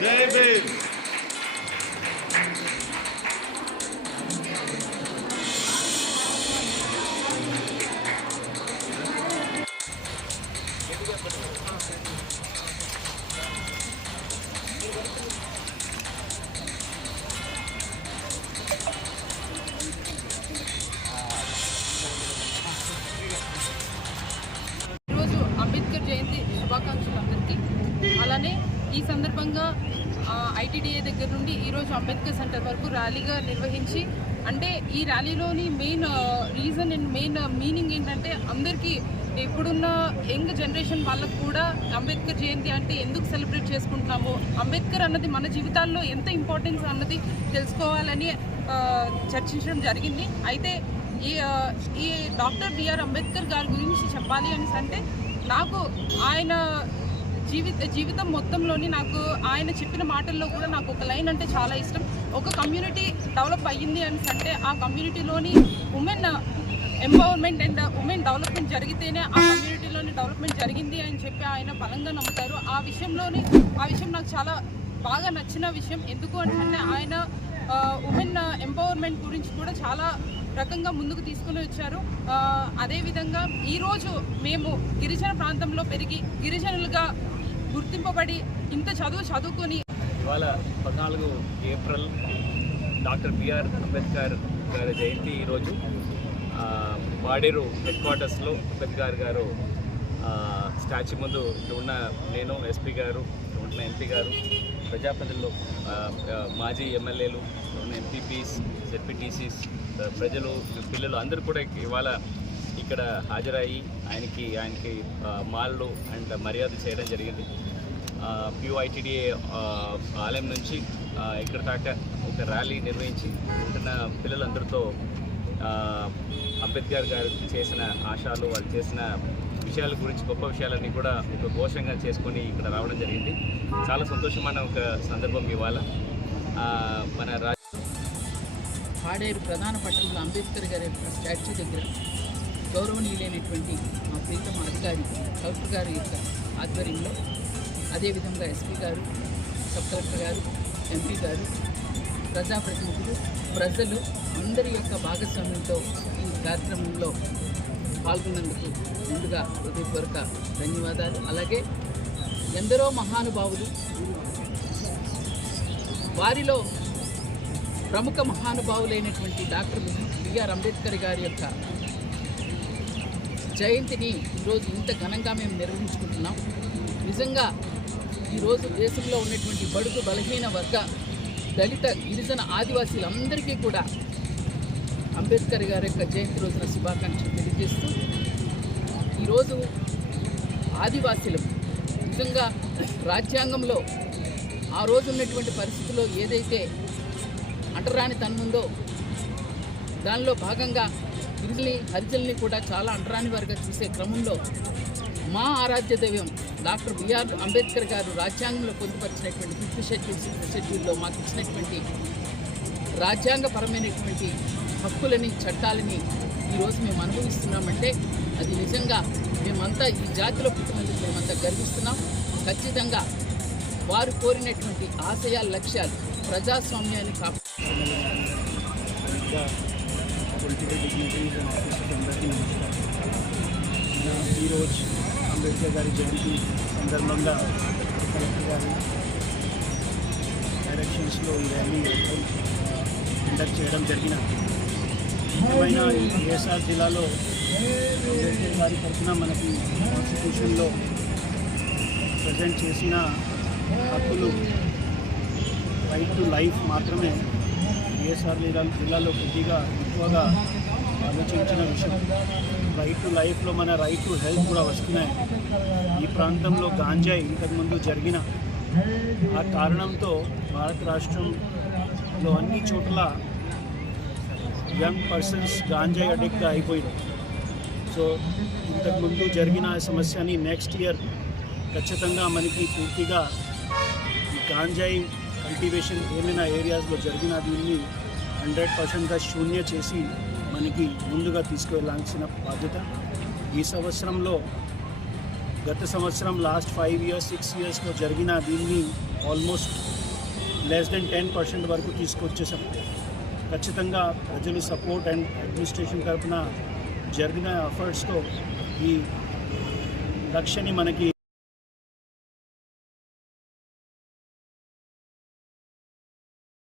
జై భీమ్. ఈరోజు అంబేద్కర్ జయంతి శుభాకాంక్షలు అందరికీ. అలానే ఈ సందర్భంగా ఐటీడీఏ దగ్గర నుండి ఈరోజు అంబేద్కర్ సెంటర్ వరకు ర్యాలీగా నిర్వహించి, అంటే ఈ ర్యాలీలోని main reason and main meaning ఏంటంటే అందరికీ ఇప్పుడున్న యంగ్ జనరేషన్ వాళ్ళకు కూడా అంబేద్కర్ జయంతి అంటే ఎందుకు సెలబ్రేట్ చేసుకుంటున్నాము, అంబేద్కర్ అన్నది మన జీవితాల్లో ఎంత ఇంపార్టెన్స్ అన్నది తెలుసుకోవాలని చర్చించడం జరిగింది. అయితే ఈ డాక్టర్ బిఆర్ అంబేద్కర్ గారి గురించి చెప్పాలి అని అంటే నాకు ఆయన జీవితం మొత్తంలోని నాకు ఆయన చెప్పిన మాటల్లో కూడా నాకు ఒక లైన్ అంటే చాలా ఇష్టం. ఒక కమ్యూనిటీ డెవలప్ అయ్యింది అని అంటే ఆ కమ్యూనిటీలోని women empowerment and women development జరిగితేనే ఆ కమ్యూనిటీలోని డెవలప్మెంట్ జరిగింది అని చెప్పి ఆయన బలంగా నమ్ముతారు. ఆ విషయం నాకు చాలా బాగా నచ్చిన విషయం. ఎందుకు అంటే ఆయన ఉమెన్ ఎంపవర్మెంట్ గురించి కూడా చాలా రకంగా ముందుకు తీసుకుని వచ్చారు. అదేవిధంగా ఈరోజు మేము గిరిజన ప్రాంతంలో పెరిగి గిరిజనులుగా గుర్తింపబడి ఇంత చదువుకొని ఇవాళ 14 ఏప్రిల్ డాక్టర్ బిఆర్ అంబేద్కర్ గారి జయంతి. ఈరోజు పాడేరు హెడ్ క్వార్టర్స్లో అంబేద్కర్ గారు స్టాచ్యూ ముందు ఉన్న నేను, ఎస్పీ గారు, ఉన్న ఎంపీ గారు, ప్రజాప్రతినిధులు, మాజీ ఎమ్మెల్యేలు, ఉన్న ఎంపీపీస్, జెడ్పీటీసీస్, ప్రజలు, పిల్లలు అందరూ కూడా ఇవాళ ఇక్కడ హాజరయ్యి ఆయనకి మాలలు అండ్ మర్యాద చేయడం జరిగింది. PUITDA ఆలయం నుంచి ఇక్కడ దాకా ఒక ర్యాలీ నిర్వహించి ఉంటున్న పిల్లలందరితో అంబేద్కర్ గారు చేసిన ఆశయాలు, వాళ్ళు చేసిన విషయాల గురించి, గొప్ప విషయాలన్నీ కూడా ఒక ఘోషంగా చేసుకొని ఇక్కడ రావడం జరిగింది. చాలా సంతోషమైన ఒక సందర్భం ఇవాళ. మన పాడేరు ప్రధాన పట్టణంలో అంబేద్కర్ గారి యొక్క స్టాచ్యూ దగ్గర గౌరవనీయులైనటువంటి మా ప్రీతమ అధికారి కలెక్టర్ గారి యొక్క ఆధ్వర్యంలో, అదేవిధంగా ఎస్పీ గారు, సబ్ కలెక్టర్ గారు, ఎంపీ గారు, ప్రజాప్రతినిధులు, ప్రజలు అందరి యొక్క భాగస్వామ్యంతో ఈ కార్యక్రమంలో పాల్గొన్నందుకు ముందుగా హృదయపూర్వక ధన్యవాదాలు. అలాగే ఎందరో మహానుభావులు, వారిలో ప్రముఖ మహానుభావులైనటువంటి డాక్టర్ బిఆర్ అంబేద్కర్ గారి యొక్క జయంతిని ఈరోజు ఇంత ఘనంగా మేము నిర్వహించుకుంటున్నాం. నిజంగా ఈరోజు దేశంలో ఉన్నటువంటి బడుగు బలహీన వర్గ, దళిత, గిరిజన, ఆదివాసీలందరికీ కూడా అంబేద్కర్ గారి యొక్క జయంతి రోజున శుభాకాంక్షలు తెలియజేస్తూ, ఈరోజు ఆదివాసీలు నిజంగా రాజ్యాంగంలో ఆ రోజు ఉన్నటువంటి పరిస్థితుల్లో ఏదైతే అంటరాని తనముందో దానిలో భాగంగా గిరిజనుల్ని, హరిజనుల్ని కూడా చాలా అంటరాని వారిగా చూసే క్రమంలో మా ఆరాధ్య దైవం డాక్టర్ బిఆర్ అంబేద్కర్ గారు రాజ్యాంగంలో పొందుపరిచినటువంటి 5th షెడ్యూల్, 6th షెడ్యూల్లో మాకు ఇచ్చినటువంటి రాజ్యాంగపరమైనటువంటి హక్కులని, చట్టాలని ఈరోజు మేము అనుభవిస్తున్నామంటే అది నిజంగా మేమంతా ఈ జాతిలో పుట్టినందుకు మేమంతా గర్విస్తున్నాం. ఖచ్చితంగా వారు కోరినటువంటి ఆశయాలు, లక్ష్యాలు ప్రజాస్వామ్యాన్ని పొలిటికల్ డిగ్నిటరీస్ అండ్ ఆఫీసర్స్ అందరికీ నమస్కారం. ఈరోజు అంబేద్కర్ గారి జయంతి సందర్భంగా కలెక్టర్ గారి డైరెక్షన్స్లో ఈ ర్యాలీ కండక్ట్ చేయడం జరిగిన ముఖ్యమైన ఏఎస్ఆర్ జిల్లాలో అంబేద్కర్ గారి తరఫున మనకి కాన్స్టిట్యూషన్లో ప్రజెంట్ చేసిన హక్కులు రైట్ టు లైఫ్ మాత్రమే ఏఎస్ఆర్ జిల్లాలో కొద్దిగా ఎక్కువగా ఆలోచించిన విషయం. రైట్ టు లైఫ్లో మన రైట్ టు హెల్త్ కూడా వస్తున్నాయి. ఈ ప్రాంతంలో గాంజాయి ఇంతకుముందు జరిగిన ఆ కారణంతో భారత రాష్ట్రంలో అన్ని చోట్ల యంగ్ పర్సన్స్ గాంజాయి అడిక్ట్ అయిపోయింది. సో ఇంతకుముందు జరిగిన సమస్యని నెక్స్ట్ ఇయర్ ఖచ్చితంగా మనకి పూర్తిగా గాంజాయి కల్టివేషన్ ఏమైనా ఏరియాస్లో జరిగిన దీన్ని 100%గా శూన్య చేసి మనకి ముందుగా తీసుకువెళ్లాల్సిన బాధ్యత ఈ సంవత్సరంలో, గత సంవత్సరం లాస్ట్ 5 years 6 yearsలో జరిగిన దీన్ని ఆల్మోస్ట్ లెస్ దెన్ 10% వరకు తీసుకొచ్చేసాం. ఖచ్చితంగా ప్రజల సపోర్ట్ అండ్ అడ్మినిస్ట్రేషన్ తరఫున జరిగిన ఎఫర్ట్స్తో ఈ లక్ష్యాన్ని మనకి